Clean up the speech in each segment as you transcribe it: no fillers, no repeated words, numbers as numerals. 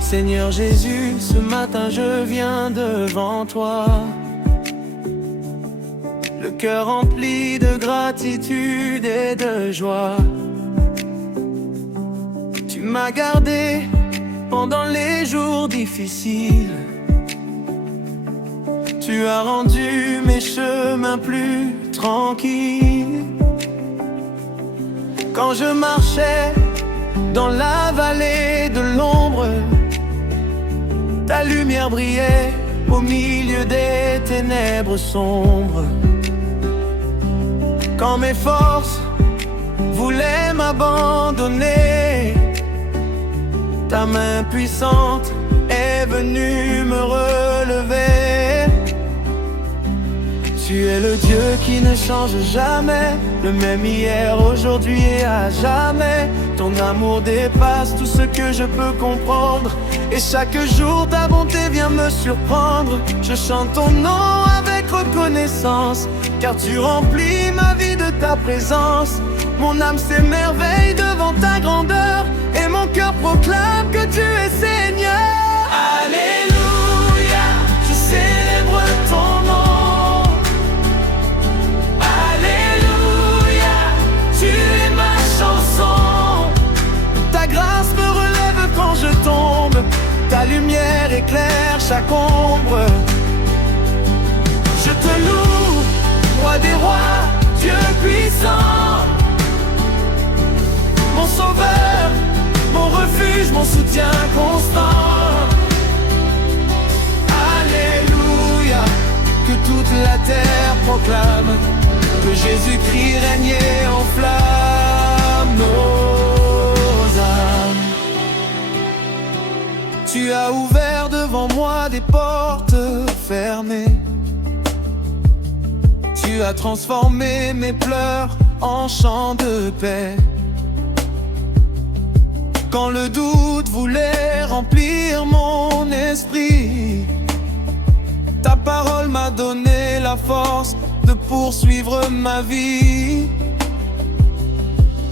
Seigneur Jésus, ce matin je viens devant toi, le cœur rempli de gratitude et de joie. Tu m'as gardé pendant les jours difficiles, tu as rendu mes chemins plus tranquilles. Quand je marchais dans la vallée de l'ombre, ta lumière brillait au milieu des ténèbres sombres. Quand mes forces voulaient m'abandonner, ta main puissante est venue me relever. Tu es le Dieu qui ne change jamais, le même hier, aujourd'hui et à jamais. Ton amour dépasse tout ce que je peux comprendre, et chaque jour ta bonté vient me surprendre. Je chante ton nom avec reconnaissance, car tu remplis ma vie de ta présence. Mon âme s'émerveille devant ta grandeur, et mon cœur proclame que tu es Seigneur. Alléluia, je célèbre ton nom. Alléluia, tu es ma chanson. Ta grâce me relève quand je tombe, ta lumière éclaire chaque ombre. Je te loue, roi des rois, Dieu puissant, mon sauveur, mon refuge, mon soutien constant. Alléluia, que toute la terre proclame que Jésus-Christ régnait en flamme nos âmes. Tu as ouvert devant moi des portes fermées, tu as transformé mes pleurs en chants de paix. Quand le doute voulait remplir mon esprit, ta parole m'a donné la force de poursuivre ma vie.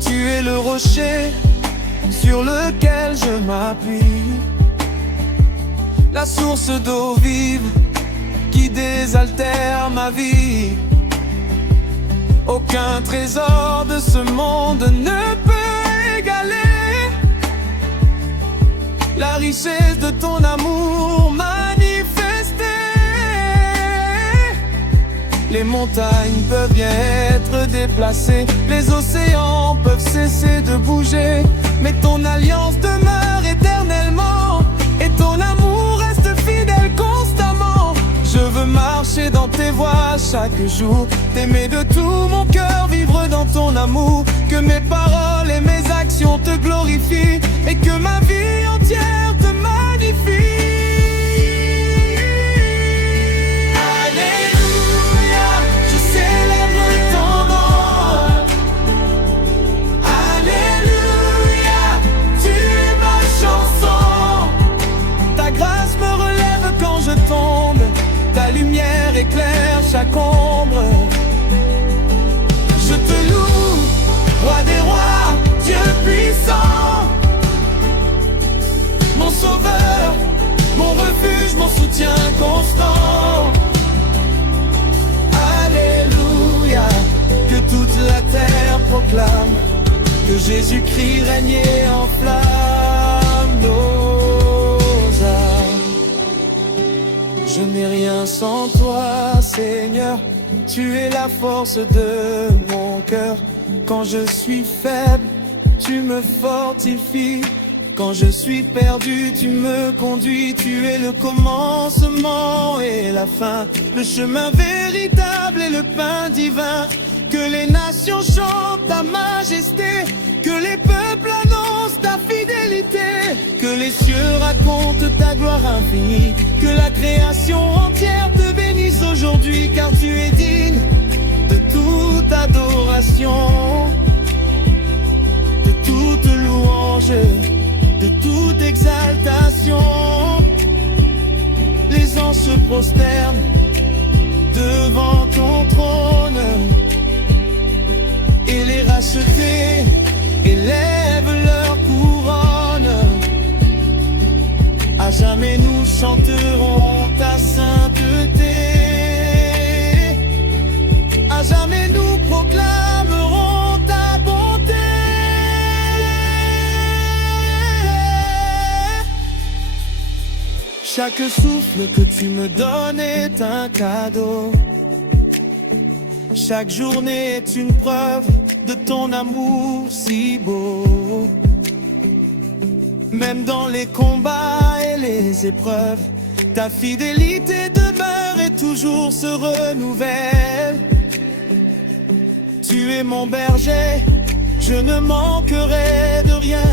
Tu es le rocher sur lequel je m'appuie, la source d'eau vive qui désaltère ma vie. Aucun trésor de ce monde ne peut égaler la richesse de ton amour manifesté. Les montagnes peuvent bien être déplacées, les océans peuvent cesser de bouger, mais ton alliance demeure éternellement, et ton amour reste fidèle constamment. Je veux marcher dans tes voies chaque jour, t'aimer de tout mon cœur, vivre dans ton amour. Que mes paroles et mes actions te glorifient, et que ma vie entière te magnifie. Alléluia, je célèbre ton nom. Alléluia, tu es ma chanson. Ta grâce me relève quand je tombe, ta lumière éclaire chaque ombre. Je te loue, roi des rois, Dieu puissant, mon sauveur, mon refuge, mon soutien constant. Alléluia, que toute la terre proclame que Jésus-Christ régnait en flamme nos âmes. Je n'ai rien sans toi, Seigneur, tu es la force de mon cœur. Quand je suis faible, tu me fortifies. Quand je suis perdu, tu me conduis. Tu es le commencement et la fin, le chemin véritable et le pain divin. Que les nations chantent ta majesté, que les peuples annoncent ta fidélité, que les cieux racontent ta gloire infinie, que la création entière te bénisse aujourd'hui, car tu es digne de toute adoration, de toute louange, de toute exaltation. Les anges se prosternent devant ton trône. Et les rachetés élèvent leur couronne. À jamais nous chanterons ta sainteté. À jamais nous proclamerons ta bonté. Chaque souffle que tu me donnes est un cadeau. Chaque journée est une preuve de ton amour si beau. Même dans les combats et les épreuves, ta fidélité demeure et toujours se renouvelle. Tu es mon berger, je ne manquerai de rien.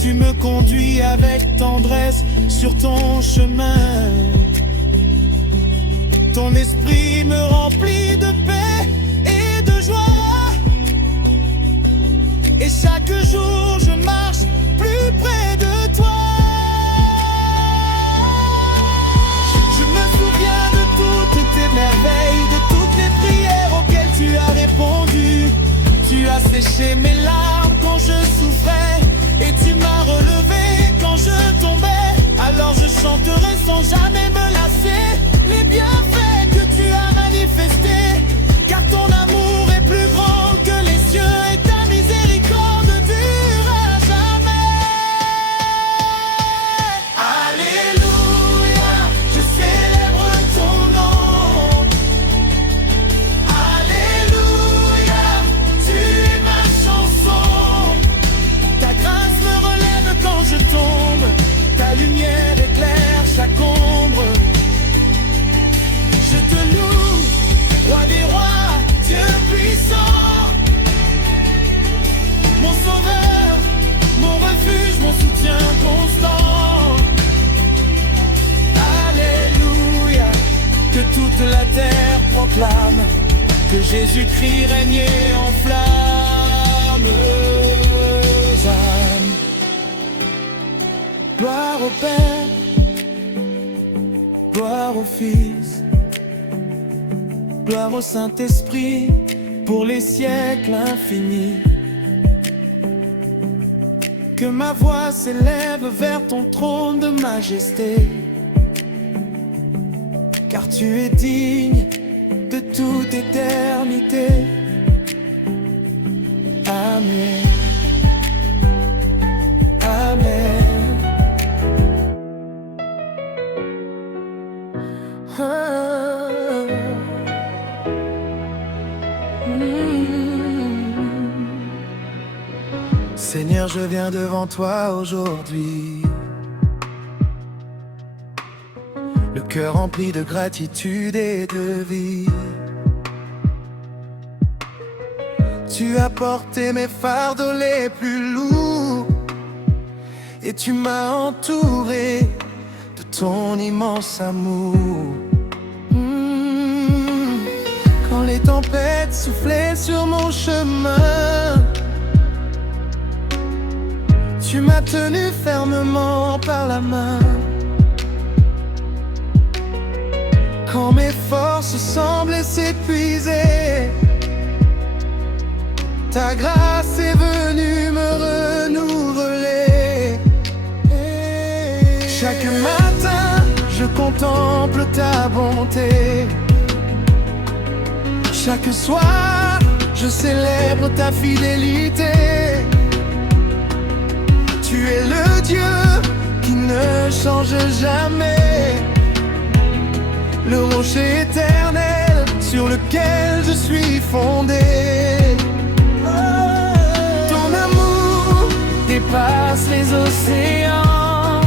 Tu me conduis avec tendresse sur ton chemin. Ton esprit me remplit de paix et de joie. Et chaque jour je marche plus près de toi. Je me souviens de toutes tes merveilles, de toutes les prières auxquelles tu as répondu. Tu as séché mes larmes quand je souffrais, et tu m'as relevé quand je tombais. Alors je chanterai sans jamais me lasser les bienfaits que tu as manifestés. Car ton amour est plus grand que les cieux et ta miséricorde dure à jamais. Alléluia, je célèbre ton nom. Alléluia, tu es ma chanson. Ta grâce me relève quand je tombe. Ta lumière éclaire chaque ombre. Je te loue, roi des rois, Dieu puissant. Mon sauveur, mon refuge, mon soutien constant. Alléluia, que toute la terre proclame que Jésus-Christ régnait en flammes. Âme. Gloire au Père, gloire au Fils, gloire au Saint-Esprit, pour les siècles infinis. Que ma voix s'élève vers ton trône de majesté, car tu es digne de toute éternité. Amen. Amen. Seigneur, je viens devant toi aujourd'hui, le cœur rempli de gratitude et de vie. Tu as porté mes fardeaux les plus lourds, et tu m'as entouré de ton immense amour. Quand les tempêtes soufflaient sur mon chemin, tu m'as tenu fermement par la main. Quand mes forces semblaient s'épuiser, ta grâce est venue me renouveler. Chaque matin, je contemple ta bonté. Chaque soir, je célèbre ta fidélité. Tu es le Dieu qui ne change jamais, le rocher éternel sur lequel je suis fondé. Ton amour dépasse les océans,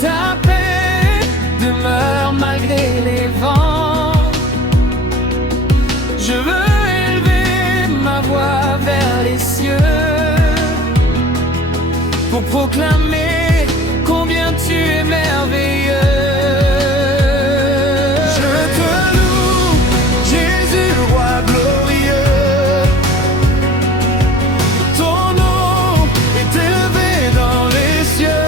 ta paix demeure malgré les vents. Je veux élever ma voix vers les cieux pour proclamer combien tu es merveilleux. Je te loue, Jésus, roi glorieux. Ton nom est élevé dans les cieux.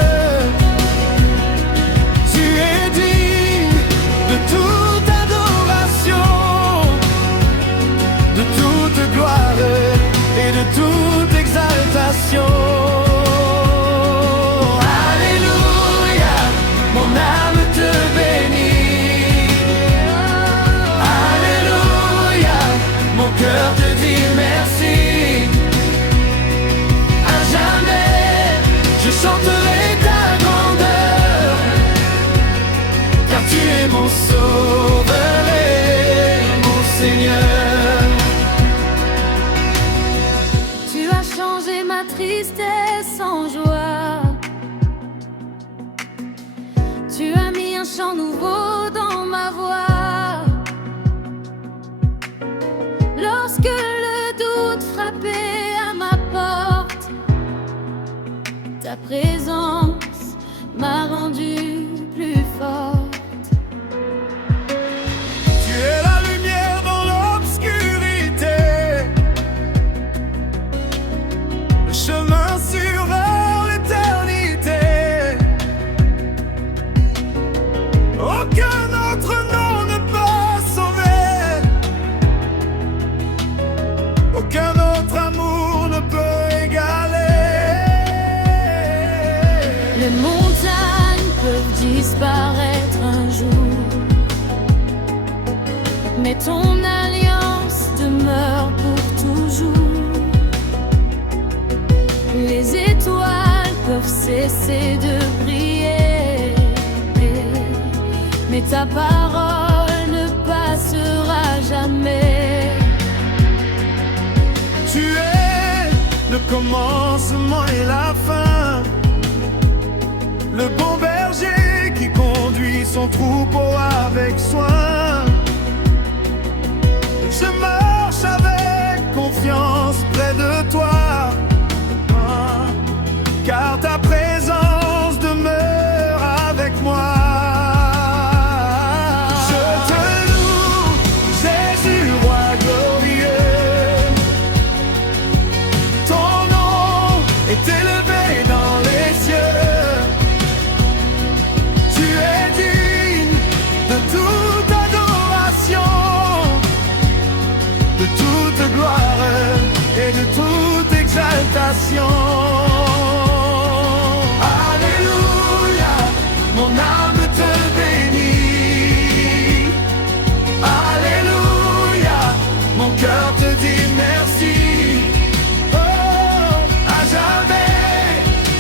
chant nouveau dans ma voix. Lorsque le doute frappait à ma porte, ta présence m'a rendu plus forte. Tu es la lumière dans l'obscurité, le chemin sur vers l'éternité. Aucun autre nom ne peut sauver, aucun autre amour ne peut égaler. Les montagnes peuvent disparaître un jour, mais ton alliance demeure pour toujours. Les étoiles peuvent cesser de briller, mais ta parole ne passera jamais. Tu es le commencement et la fin, le bon berger qui conduit son troupeau avec soin. Je marche avec confiance près de toi, car ta présence demeure avec moi. Je te loue, Jésus, roi glorieux. Ton nom est élevé dans les cieux. Tu es digne de toute adoration, de toute gloire et de toute exaltation. Alléluia, mon âme te bénit. Alléluia, mon cœur te dit merci. Oh, à jamais,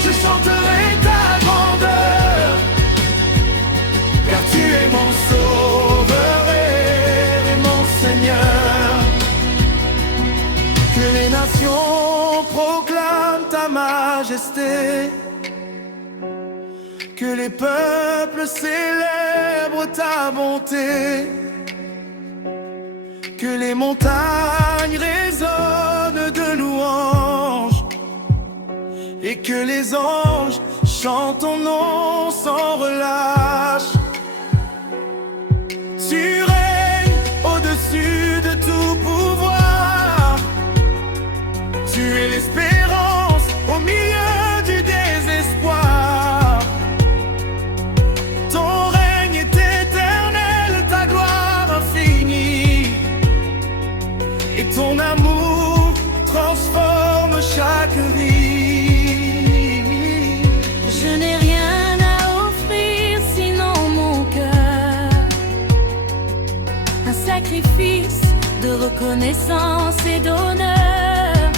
je chanterai ta grandeur, car tu es mon sauveur et mon Seigneur. Que les nations proclament ta majesté, que les peuples célèbrent ta bonté, que les montagnes résonnent de louanges, et que les anges chantent ton nom sans relâche. Tu règnes au-dessus de tout pouvoir, tu es l'espérance au milieu du désespoir. Ton règne est éternel, ta gloire infinie, et ton amour transforme chaque vie. Je n'ai rien à offrir sinon mon cœur, un sacrifice de reconnaissance et d'honneur.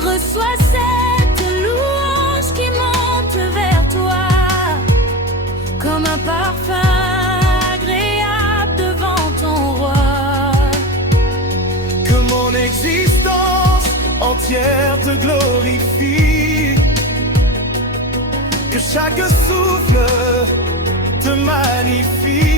Reçois cette louange qui monte vers toi, comme un parfum agréable devant ton roi. Que mon existence entière te glorifie, que chaque souffle te magnifie.